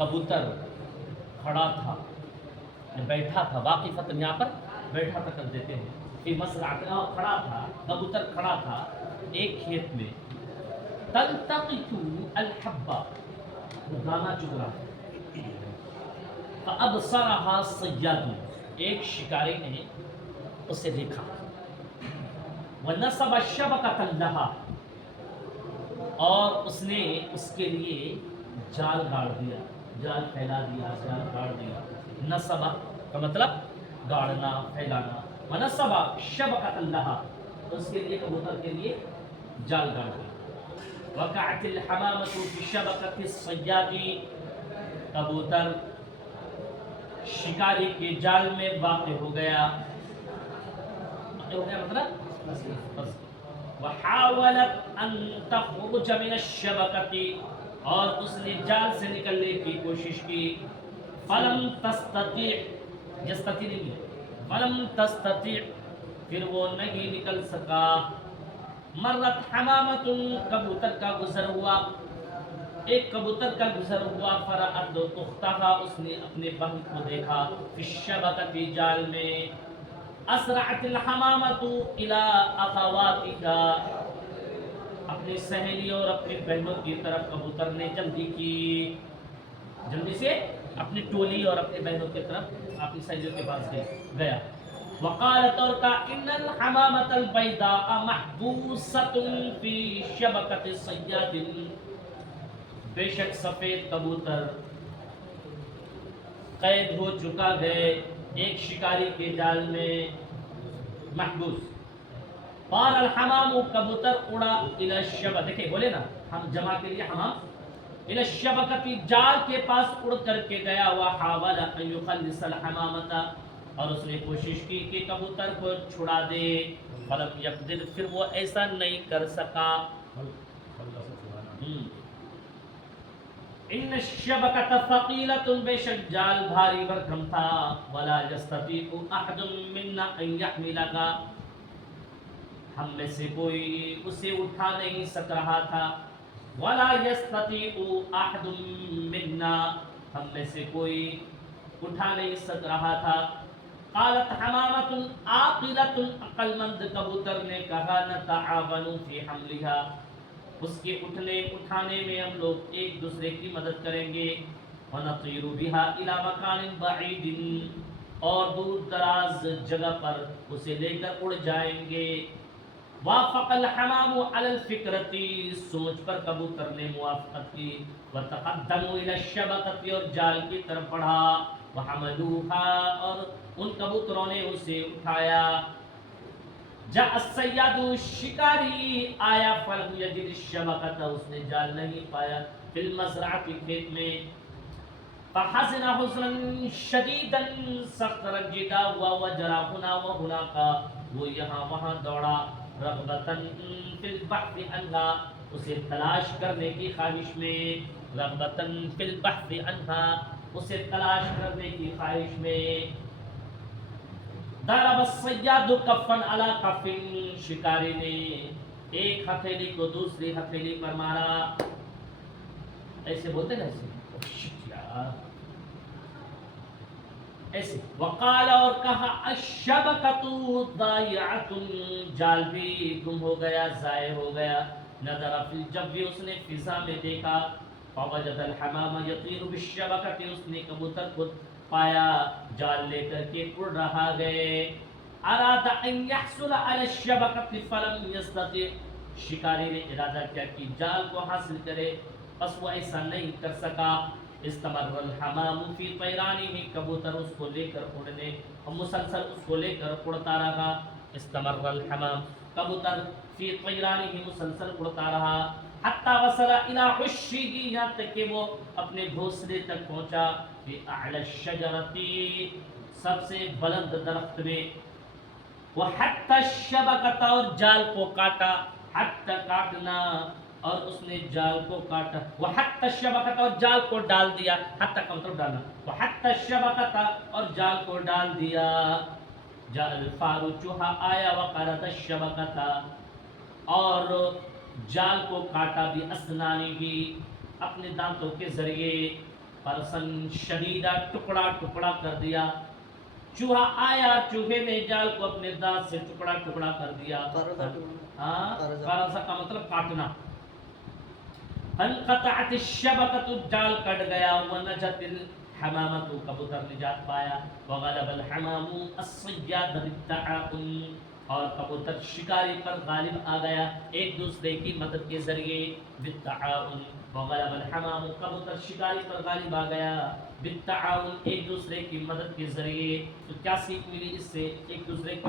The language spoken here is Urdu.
کبوتر کھڑا تھا، بیٹھا تھا، واقفتاً یہاں پر بیٹھا تھا کر دیتے ہیں، فی مزرعۃ، کھڑا تھا، کبوتر کھڑا تھا ایک کھیت میں، تلتقط الحبہ، دانا چگ رہا تھا، فابصرها الصیاد، ایک شکاری نے اسے دیکھا، ونصب الشبکۃ لها، اور اس نے اس کے لیے جال گاڑ دیا، جال پھیلا دیا، جال گاڑ دیا، نصب کا مطلب گاڑنا، پھیلانا، ونصب شبکۃ لها، اس کے لیے کبوتر کے لیے جال گاڑ دیا، وقعت الحمامۃ فی شبکۃ الصیاد، کبوتر شکاری کے جال میں واقع ہو گیا، واقع ہو گیا مطلب وحاولت ان تخرج من الشبکۃ، اور اس نے جال سے نکلنے کی کوشش کی، فلم تستطیع، یستطیع نہیں ہے، فلم تستطیع، پھر وہ نہیں نکل سکا، مرت حمامۃ، کبوتر کا گزر ہوا، ایک کبوتر کا گزر ہوا، فرأت اختہا، اس نے اپنے بہن کو دیکھا، فی الشبکۃ، جال میں، اسرعت الحمامۃ الی اخواتها، اپنی سہیلیوں اور اپنی بہنوں کی طرف کبوتر نے جلدی کی، جلدی سے اپنی ٹولی اور اپنی بہنوں کی طرف اپنی سہیلیوں کے پاس گیا، وقالت، اور کہا، ان الحمامۃ البیضاء محبوسۃ فی شبکۃ صیاد، بے شک سفید کبوتر قید ہو چکا ہے ایک شکاری کے جال میں، محبوس، قال الحمام، کبوتر اڑا، الی الشبکۃ، دیکھیں بولے نا ہم جمع کے لیے حمام، الی الشبکۃ، جال کے پاس اڑ کر کے گیا، وحاول ان یخلص الحمامۃ، اور اس نے کوشش کی کہ کبوتر کو چھڑا دے، فلم یقدر، پھر وہ ایسا نہیں کر سکا، ان الشبکۃ ثقیلۃ، بے شک جال بھاری بھرکم تھا، ولا یستطیع احد منا ان یحملها، ہم میں سے کوئی اسے اٹھا نہیں سک رہا تھا، ولا یستطیع احد منا، ہم میں سے کوئی اٹھا نہیں سک رہا تھا، قالت حمامۃ عاقلۃ، عقل مند کبوتر نے کہا، نتعاون فی حملها، اس کے اٹھانے میں ہم لوگ ایک دوسرے کی مدد کریں گے، ونطیر بها الى مکان بعید، اور دور دراز جگہ پر اسے لے کر اڑ جائیں گے، وافق الحمام علی الفکرۃ، سوچ پر کبوتر نے موافقت کی، وتقدموا الی الشبکۃ، اور جال کی طرف بڑھا، وحملوها، اور ان کبوتروں نے اسے اٹھایا، جاء الصیاد، شکاری آیا، فلم یجد الشبکۃ، اس نے جال نہیں پایا، فی المزرعۃ، کھیت میں، فحزن حزنا شدیدا، سخت رنجیدہ ہوا، وجرا ہنا وہناک، وہ یہاں وہاں دوڑا، رغبتا فی البحث عنها، اسے تلاش کرنے کی خواہش میں، رغبتا فی البحث عنها، اسے تلاش کرنے کی خواہش میں، ضرب الصیاد کفا علی کف، شکاری نے ایک ہتھیلی کو دوسری ہتھیلی پر مارا، ایسے بولتے نا، ایسے، وقال، اور کہا، الشبکۃ ضائعۃ، جال بھی گم ہو گیا، ضائع ہو گیا، نظر فی الجو، اس نے فضا میں دیکھا، فوجد الحمام یطیر بالشبکۃ، اس نے کبوتر کو پایا جال لے کر کے اڑ رہا گئے، اراد ان یحصل علی الشبکۃ فلم یستطع، شکاری نے ارادہ کیا کہ جال کو حاصل کرے، بس وہ ایسا نہیں کر سکا، استمر الحمام فی طیرانہ، کبوتر اس کو لے کر اڑنے، مسلسل اس کو لے کر اڑتا رہا، استمر الحمام، کبوتر فی طیرانہ، مسلسل اڑتا رہا، حتی وصل الی عشہ، یہاں تک کہ وہ اپنے گھونسلے تک پہنچا، فی اعلی الشجرۃ، سب سے بلند درخت میں، وحتی الشبکۃ، اور جال کو کاٹا، حتی کاٹنا، اور اس نے جال کو کاٹا، وحتی الشبکۃ، اور جال کو ڈال دیا، حتی کا مطلب ڈالنا، وحتی الشبکۃ، اور جال کو ڈال دیا، جاء الفار، چوہا آیا، وقرض الشبکۃ، اور جال کو کاٹا، بھی اسنانی بھی، اپنے دانتوں کے ذریعے، فرسن شدیدہ ٹکڑا ٹکڑا کر دیا. چوہا آیا, چوہے نے جال کو اپنے دانت سے ٹکڑا ٹکڑا کر دیا. قرضہ کا مطلب کاٹنا. انقطعت الشبکۃ, جال کٹ گیا. ونجت الحمامۃ, کبوتر نجات پایا. وغلب الحمام الصیاد بالتعاون, اور کبوتر شکاری پر غالب آ گیا ایک دوسرے کی مدد کے ذریعے. بالتعاون وغلب الحمام, کبوتر شکاری پر غالب آ گیا بالتعاون, ایک دوسرے کی مدد کے ذریعے. تو کیا سیکھ ملی اس سے؟ ایک دوسرے کی